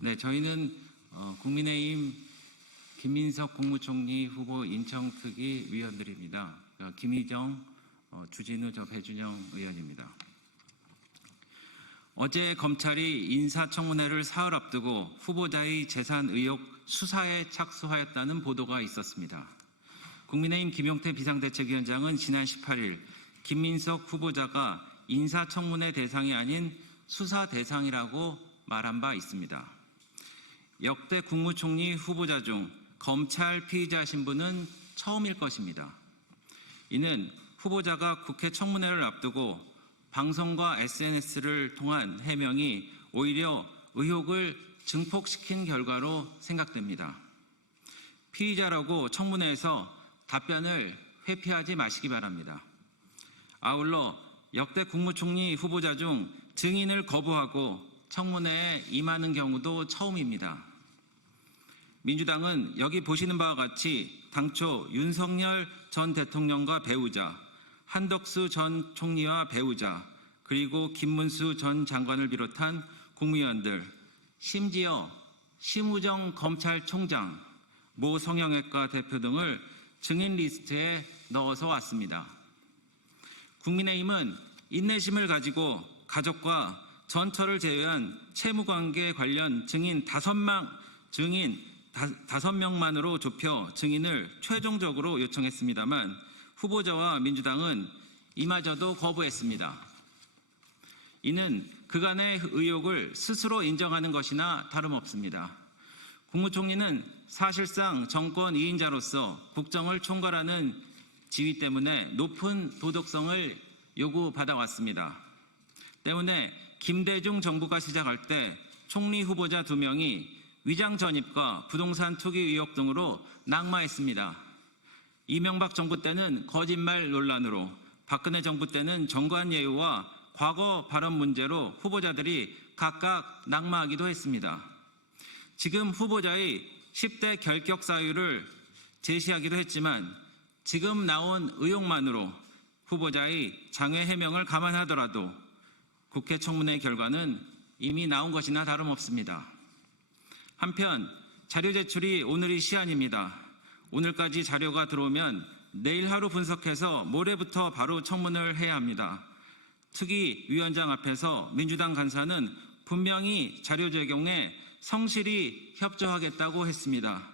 네, 저희는 국민의힘 김민석 국무총리 후보 인청특위 위원들입니다. 김희정, 주진우, 배준영 의원입니다. 어제 검찰이 인사청문회를 사흘 앞두고 후보자의 재산 의혹 수사에 착수하였다는 보도가 있었습니다. 국민의힘 김용태 비상대책위원장은 지난 18일 김민석 후보자가 인사청문회 대상이 아닌 수사 대상이라고 말한 바 있습니다. 역대 국무총리 후보자 중 검찰 피의자 신분은 처음일 것입니다. 이는 후보자가 국회 청문회를 앞두고 방송과 SNS를 통한 해명이 오히려 의혹을 증폭시킨 결과로 생각됩니다. 피의자라고 청문회에서 답변을 회피하지 마시기 바랍니다. 아울러 역대 국무총리 후보자 중 증인을 거부하고 청문회에 임하는 경우도 처음입니다. 민주당은 여기 보시는 바와 같이 당초 윤석열 전 대통령과 배우자, 한덕수 전 총리와 배우자, 그리고 김문수 전 장관을 비롯한 국무위원들, 심지어 심우정 검찰총장, 모 성형외과 대표 등을 증인 리스트에 넣어서 왔습니다. 국민의힘은 인내심을 가지고 가족과 전처를 제외한 채무관계 관련 증인 5명만으로 좁혀 증인을 최종적으로 요청했습니다만 후보자와 민주당은 이마저도 거부했습니다. 이는 그간의 의혹을 스스로 인정하는 것이나 다름없습니다. 국무총리는 사실상 정권 2인자로서 국정을 총괄하는 지위 때문에 높은 도덕성을 요구받아왔습니다. 때문에 김대중 정부가 시작할 때 총리 후보자 2명이 위장 전입과 부동산 투기 의혹 등으로 낙마했습니다. 이명박 정부 때는 거짓말 논란으로, 박근혜 정부 때는 정관 예우와 과거 발언 문제로 후보자들이 각각 낙마하기도 했습니다. 지금 후보자의 10대 결격 사유를 제시하기도 했지만 지금 나온 의혹만으로 후보자의 장외 해명을 감안하더라도 국회 청문회 결과는 이미 나온 것이나 다름없습니다. 한편 자료 제출이 오늘이 시한입니다. 오늘까지 자료가 들어오면 내일 하루 분석해서 모레부터 바로 청문을 해야 합니다. 특위위원장 앞에서 민주당 간사는 분명히 자료 제공에 성실히 협조하겠다고 했습니다.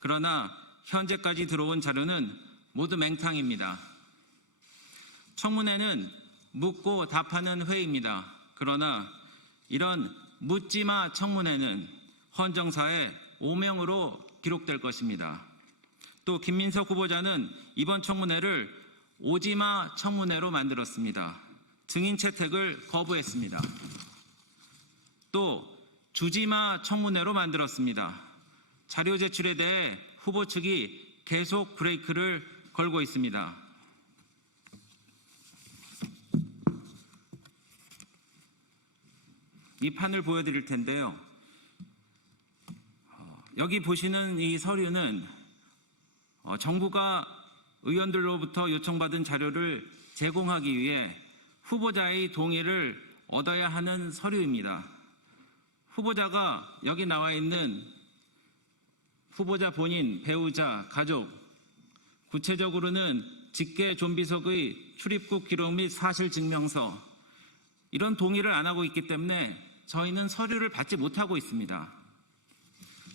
그러나 현재까지 들어온 자료는 모두 맹탕입니다. 청문회는 묻고 답하는 회의입니다. 그러나 이런 묻지마 청문회는 헌정사에 오명으로 기록될 것입니다. 또 김민석 후보자는 이번 청문회를 오지마 청문회로 만들었습니다. 증인 채택을 거부했습니다. 또 주지마 청문회로 만들었습니다. 자료 제출에 대해 후보 측이 계속 브레이크를 걸고 있습니다. 이 판을 보여드릴 텐데요. 여기 보시는 이 서류는 정부가 의원들로부터 요청받은 자료를 제공하기 위해 후보자의 동의를 얻어야 하는 서류입니다. 후보자가 여기 나와 있는 후보자 본인, 배우자, 가족, 구체적으로는 직계 좀비석의 출입국 기록 및 사실증명서, 이런 동의를 안 하고 있기 때문에 저희는 서류를 받지 못하고 있습니다.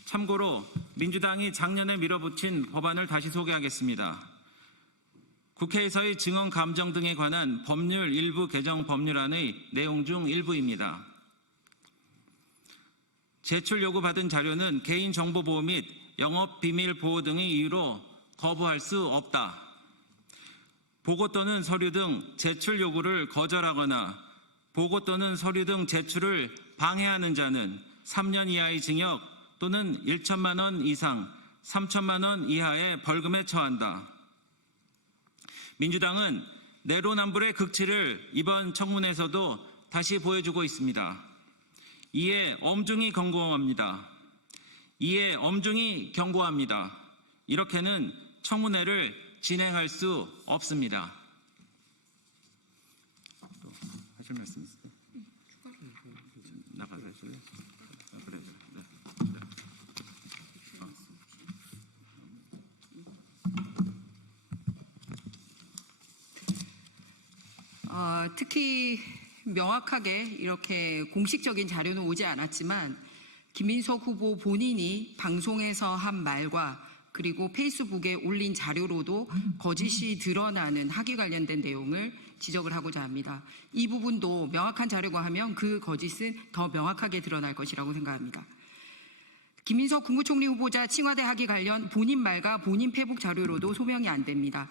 참고로 민주당이 작년에 밀어붙인 법안을 다시 소개하겠습니다. 국회에서의 증언 감정 등에 관한 법률 일부 개정 법률안의 내용 중 일부입니다. 제출 요구받은 자료는 개인정보보호 및 영업비밀보호 등의 이유로 거부할 수 없다. 보고 또는 서류 등 제출 요구를 거절하거나 보고 또는 서류 등 제출을 방해하는 자는 3년 이하의 징역 또는 1천만 원 이상 3천만 원 이하의 벌금에 처한다. 민주당은 내로남불의 극치를 이번 청문회에서도 다시 보여주고 있습니다. 이에 엄중히 경고합니다. 이렇게는 청문회를 진행할 수 없습니다. 또 하실 말씀 있으세요? 나가실래요? 그래. 네. 특히 명확하게 이렇게 공식적인 자료는 오지 않았지만 김민석 후보 본인이 방송에서 한 말과 그리고 페이스북에 올린 자료로도 거짓이 드러나는 학위 관련된 내용을 지적을 하고자 합니다. 이 부분도 명확한 자료가 하면 그 거짓은 더 명확하게 드러날 것이라고 생각합니다. 김민석 국무총리 후보자 칭화대 학위 관련 본인 말과 본인 페북 자료로도 소명이 안 됩니다.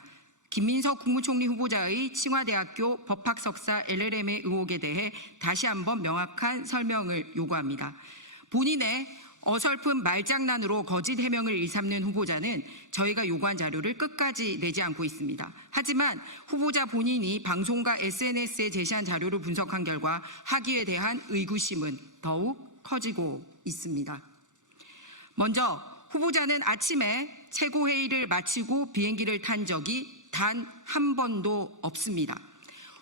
김민석 국무총리 후보자의 칭화대학교 법학석사 LLM의 의혹에 대해 다시 한번 명확한 설명을 요구합니다. 본인의 어설픈 말장난으로 거짓 해명을 일삼는 후보자는 저희가 요구한 자료를 끝까지 내지 않고 있습니다. 하지만 후보자 본인이 방송과 SNS에 제시한 자료를 분석한 결과 학위에 대한 의구심은 더욱 커지고 있습니다. 먼저 후보자는 아침에 최고회의를 마치고 비행기를 탄 적이 단 한 번도 없습니다.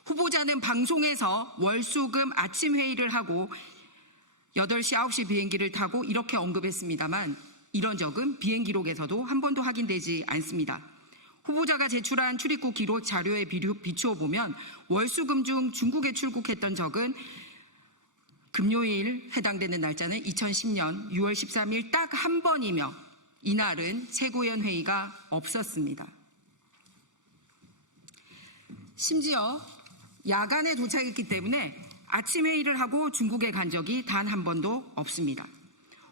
후보자는 방송에서 월수금 아침 회의를 하고 8시, 9시 비행기를 타고 이렇게 언급했습니다만 이런 적은 비행 기록에서도 한 번도 확인되지 않습니다. 후보자가 제출한 출입국 기록 자료에 비추어 보면 월수금 중 중국에 출국했던 적은 금요일 해당되는 날짜는 2010년 6월 13일 딱 한 번이며 이날은 최고위원 회의가 없었습니다. 심지어 야간에 도착했기 때문에 아침 회의를 하고 중국에 간 적이 단 한 번도 없습니다.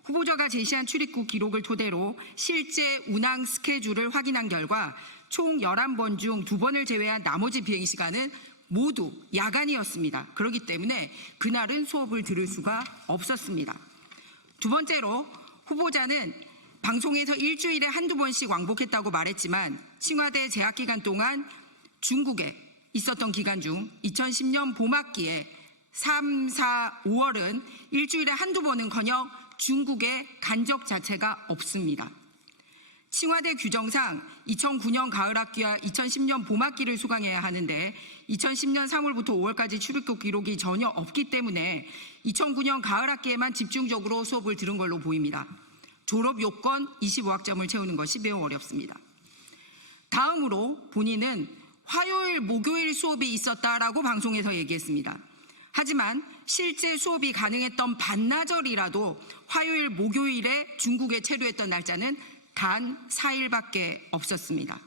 후보자가 제시한 출입국 기록을 토대로 실제 운항 스케줄을 확인한 결과 총 11번 중 2번을 제외한 나머지 비행 시간은 모두 야간이었습니다. 그렇기 때문에 그날은 수업을 들을 수가 없었습니다. 두 번째로 후보자는 방송에서 일주일에 한두 번씩 왕복했다고 말했지만 칭화대 재학 기간 동안 중국에 있었던 기간 중 2010년 봄학기에 3, 4, 5월은 일주일에 한두 번은커녕 중국에 간 적 자체가 없습니다. 칭화대 규정상 2009년 가을학기와 2010년 봄학기를 수강해야 하는데 2010년 3월부터 5월까지 출입국 기록이 전혀 없기 때문에 2009년 가을학기에만 집중적으로 수업을 들은 걸로 보입니다. 졸업 요건 25학점을 채우는 것이 매우 어렵습니다. 다음으로 본인은 화요일, 목요일 수업이 있었다라고 방송에서 얘기했습니다. 하지만 실제 수업이 가능했던 반나절이라도 화요일, 목요일에 중국에 체류했던 날짜는 단 4일밖에 없었습니다.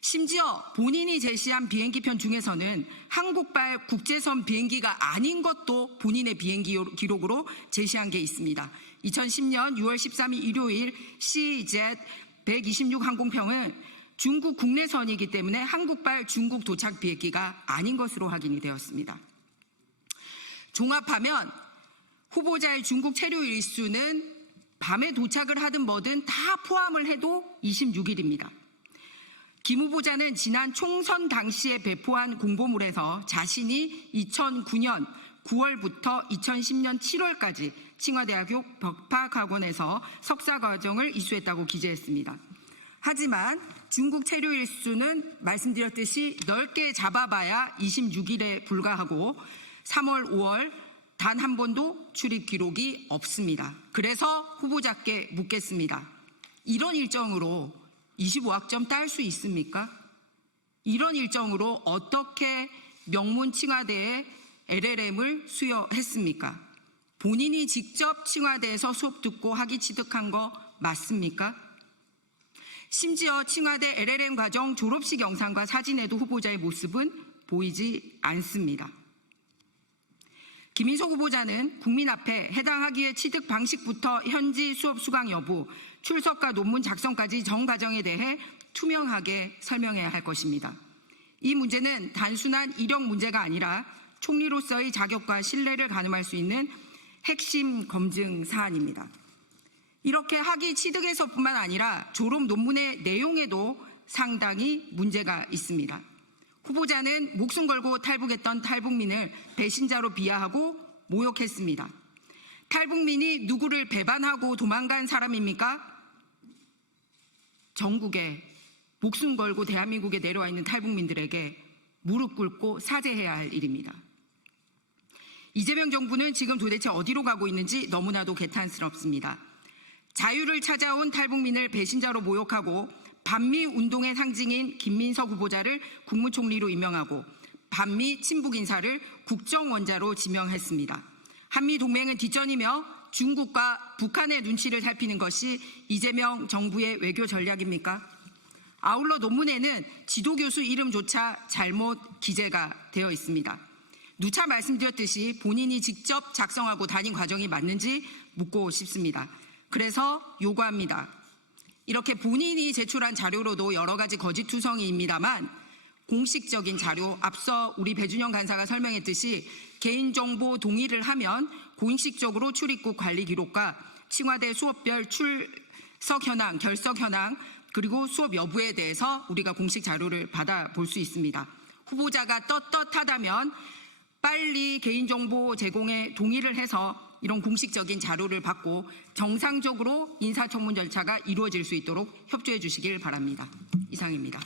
심지어 본인이 제시한 비행기편 중에서는 한국발 국제선 비행기가 아닌 것도 본인의 비행기 기록으로 제시한 게 있습니다. 2010년 6월 13일 일요일 CZ-126 항공편은 중국 국내선이기 때문에 한국발 중국 도착 비행기가 아닌 것으로 확인이 되었습니다. 종합하면 후보자의 중국 체류 일수는 밤에 도착을 하든 뭐든 다 포함을 해도 26일입니다. 김 후보자는 지난 총선 당시에 배포한 공보물에서 자신이 2009년 9월부터 2010년 7월까지 칭화대학교 법학학원에서 석사과정을 이수했다고 기재했습니다. 하지만 중국 체류 일수는 말씀드렸듯이 넓게 잡아봐야 26일에 불과하고 3월, 5월 단 한 번도 출입 기록이 없습니다. 그래서 후보자께 묻겠습니다. 이런 일정으로 25학점 딸 수 있습니까? 이런 일정으로 어떻게 명문 칭화대에 LLM을 수여했습니까? 본인이 직접 칭화대에서 수업 듣고 학위 취득한 거 맞습니까? 심지어 칭화대 LLM 과정 졸업식 영상과 사진에도 후보자의 모습은 보이지 않습니다. 김민석 후보자는 국민 앞에 해당 학위의 취득 방식부터 현지 수업 수강 여부, 출석과 논문 작성까지 전 과정에 대해 투명하게 설명해야 할 것입니다. 이 문제는 단순한 이력 문제가 아니라 총리로서의 자격과 신뢰를 가늠할 수 있는 핵심 검증 사안입니다. 이렇게 학위 취득에서뿐만 아니라 졸업 논문의 내용에도 상당히 문제가 있습니다. 후보자는 목숨 걸고 탈북했던 탈북민을 배신자로 비하하고 모욕했습니다. 탈북민이 누구를 배반하고 도망간 사람입니까? 전국에 목숨 걸고 대한민국에 내려와 있는 탈북민들에게 무릎 꿇고 사죄해야 할 일입니다. 이재명 정부는 지금 도대체 어디로 가고 있는지 너무나도 개탄스럽습니다. 자유를 찾아온 탈북민을 배신자로 모욕하고 반미 운동의 상징인 김민석 후보자를 국무총리로 임명하고 반미 친북 인사를 국정원자로 지명했습니다. 한미 동맹은 뒷전이며 중국과 북한의 눈치를 살피는 것이 이재명 정부의 외교 전략입니까? 아울러 논문에는 지도교수 이름조차 잘못 기재가 되어 있습니다. 누차 말씀드렸듯이 본인이 직접 작성하고 다닌 과정이 맞는지 묻고 싶습니다. 그래서 요구합니다. 이렇게 본인이 제출한 자료로도 여러 가지 거짓투성이입니다만 공식적인 자료, 앞서 우리 배준영 간사가 설명했듯이 개인정보 동의를 하면 공식적으로 출입국 관리 기록과 칭화대 수업별 출석 현황, 결석 현황, 그리고 수업 여부에 대해서 우리가 공식 자료를 받아볼 수 있습니다. 후보자가 떳떳하다면 빨리 개인정보 제공에 동의를 해서 이런 공식적인 자료를 받고 정상적으로 인사청문 절차가 이루어질 수 있도록 협조해 주시길 바랍니다. 이상입니다.